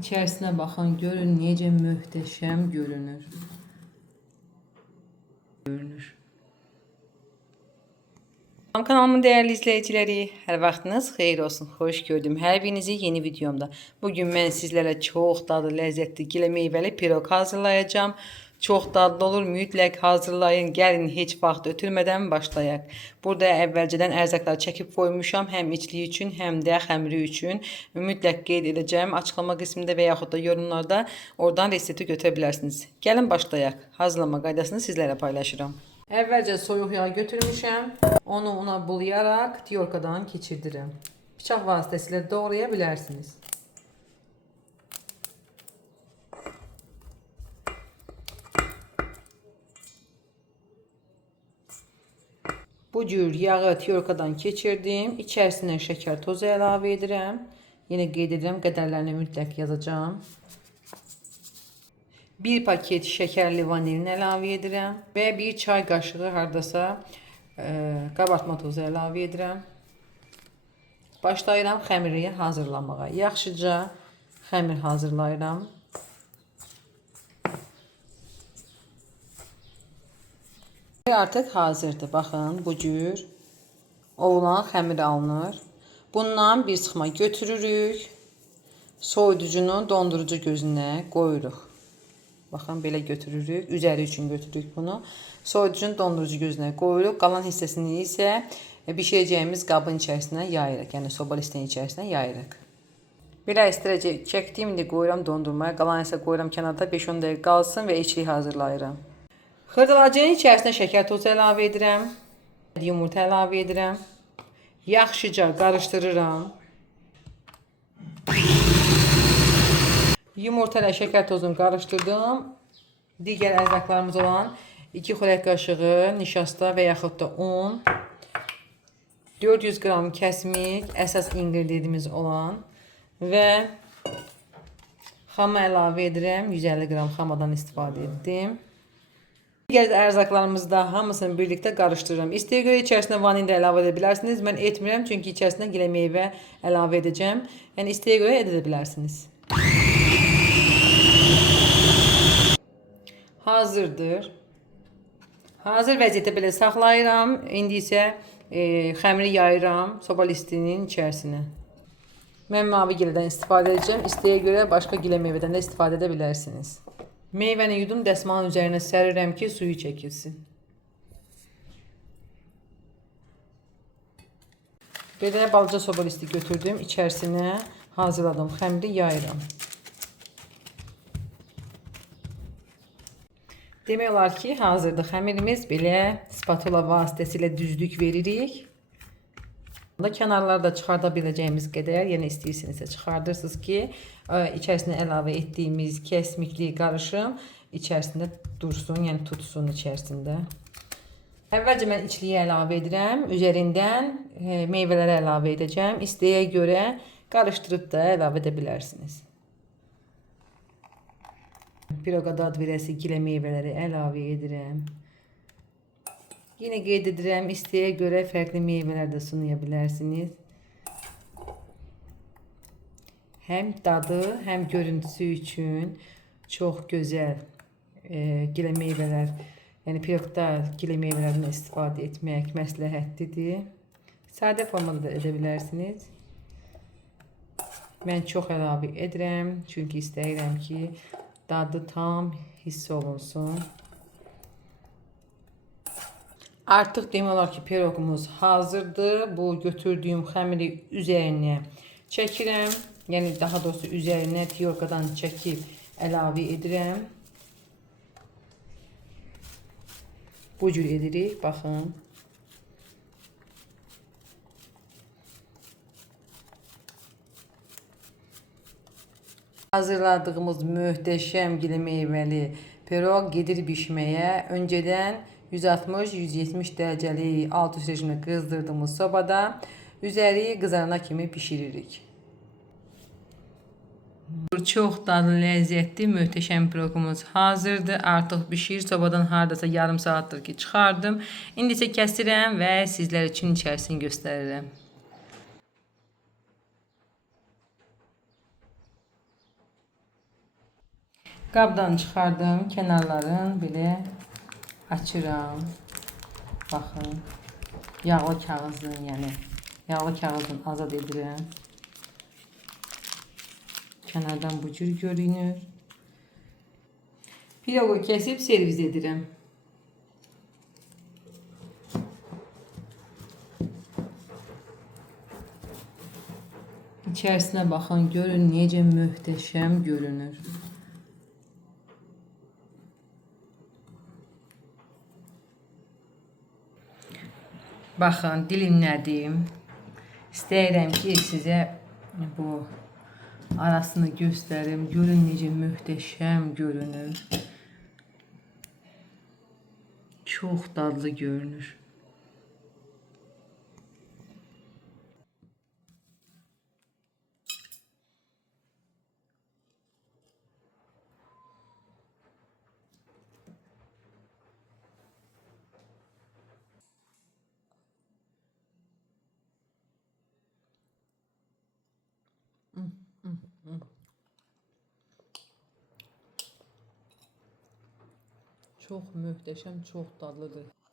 İçerisine baxın, görün necə möhtəşəm görünür. Kanalımın değerli izleyicileri, her vaxtınız xeyir olsun. Xoş gördüm hər birinizi yeni videomda. Bugün mən sizlərə çox dadlı, ləzzətli gilə meyvəli piroq hazırlayacağım. Çox dadlı olur, mütləq hazırlayın. Gəlin heç vaxt ötürmədən başlayaq. Burada əvvəlcədən ərzaqları çəkib qoymuşam, həm içliyi üçün, həm də xəmiri üçün. Mütləq qeyd edəcəm açıqlama qismində və yaxud da yorumlarda. Oradan resepti götürə bilərsiniz. Gəlin başlayaq. Hazırlama qaydasını sizlərlə paylaşıram. Əvvəlcə soyuq yağ götürmüşəm. Onu una bulayaraq tiyorkadan keçirdirəm. Bıçaq vasitəsilə doğraya bilərsiniz. Bu cür yağı tiyorkadan keçirdim. İçərisinə şəkər tozu əlavə edirəm. Yenə qeyd edirəm, qədərlərini mütləq yazacağım. 1 paket şekerli vanilin əlavə edirəm və 1 çay qaşığı hardasa qabartma tozu əlavə edirəm. Başlayıram xəmiri hazırlamağa. Yaxşıca xəmir hazırlayıram. Artıq hazırdır. Baxın, bu cür ovulan xəmir alınır. Bundan bir sıxma götürürük. Soyuducunun dondurucu gözünə qoyuruq. Baxın, belə götürürük. Üzəri üçün götürürük bunu. Soyuducunun dondurucu gözünə qoyuruq. Qalan hissəsini isə bişirəcəyimiz qabın içərisinə yayırıq. Yəni soba listinin içərisinə yayırıq. Belə istirəcək çəkdim, indi qoyuram dondurmaya. Qalan isə qoyuram kənarda 5-10 dəqiqə qalsın və içlik hazırlayıram. Xırdalacının içərisinə şəkər tozu əlavə edirəm. Yumurta əlavə edirəm. Yaxşıca qarışdırıram. Yumurta ilə şəkər tozunu qarışdırdım. Digər ərzaqlarımız olan 2 xörək qaşığı nişasta və yaxud da un, 400 qram kəsmik əsas ingrediyentimiz olan və xama əlavə edirəm. 150 qram xamadan istifadə etdim. Digər ərzaqlarımızda hamısını birlikdə qarışdırıram. İstəyə görə içərisinə vanil də əlavə edə bilərsiniz. Mən etmirəm çünki içərisinə gilə meyvə əlavə edəcəm. Yəni istəyə görə edə bilərsiniz. Hazırdır. Hazır vəziyyətdə belə saxlayıram. İndi isə xəmiri yayıram soba listinin içərisinə. Mən mavi gilədən istifadə edəcəm. İstəyə görə başqa gilə meyvədən də istifadə edə bilərsiniz. Meyvəni yudum dəsmalın üzərinə sərirəm ki, suyu çəkilsin. Belə balaca soba listi götürdüm. İçərisinə hazırladım. Xəmiri yayıram. Demək olar ki, hazırdır xəmirimiz. Belə spatula vasitəsilə düzlük veririk. Kənarlarda çıxarda biləcəyimiz qədər, yəni istəyirsinizsə çıxardırsınız ki, içərisinə əlavə etdiyimiz kəsmikli qarışım içərisində dursun, yəni tutsun içərisində. Əvvəlcə mən içliyi əlavə edirəm. Üzərindən meyvələri əlavə edəcəm. İstəyə görə qarışdırıb da əlavə edə bilərsiniz. Piroqa dad verəsi gilə meyvələri əlavə edirəm. Yine qeyd edirəm, istəyə görə fərqli meyvələr də sunaya bilərsiniz. Həm dadı, həm görüntüsü üçün çox gözəl gilə meyvələr, yəni piroqda gilə meyvələrindən istifadə etmək məsləhətlidir. Sadə formada da edə bilərsiniz. Mən çox əlavə edirəm, çünki istəyirəm ki, dadı tam hiss olunsun. Artıq demək olar ki, piroqumuz hazırdır. Bu götürdüyüm xəmiri üzərinə çəkirəm. Yəni daha doğrusu üzərinə tiyorkadan çəkib əlavə edirəm. Bu cür edirik, baxın. Hazırladığımız möhtəşəm gilə meyvəli piroq gedir bişməyə. Öncədən 160-170 dərəcəli alt üst rejimdə qızdırdığımız sobada üzəri qızarana kimi pişiririk. Çox dadlı, ləzzətli, möhtəşəm piroqumuz hazırdır. Artıq bişir. Sobadan hardasa yarım saatdir ki çıxardım. İndi isə kəsirəm və sizlər üçün içərisini göstərirəm. Qabdan çıxardım, kənarların belə açıram. Baxın, yağlı kağızın, yəni yağlı kağızın azad edirəm. Kənardan bu cür görünür. Piroqu kəsib servis edirəm. İçərisinə baxın, görün necə möhtəşəm görünür. Baxın, dilimlədim. İstəyirəm ki, sizə bu arasını göstərim. Görün necə möhtəşəm görünür. Çox dadlı görünür. Çox möhtəşəm, çox dadlıdır.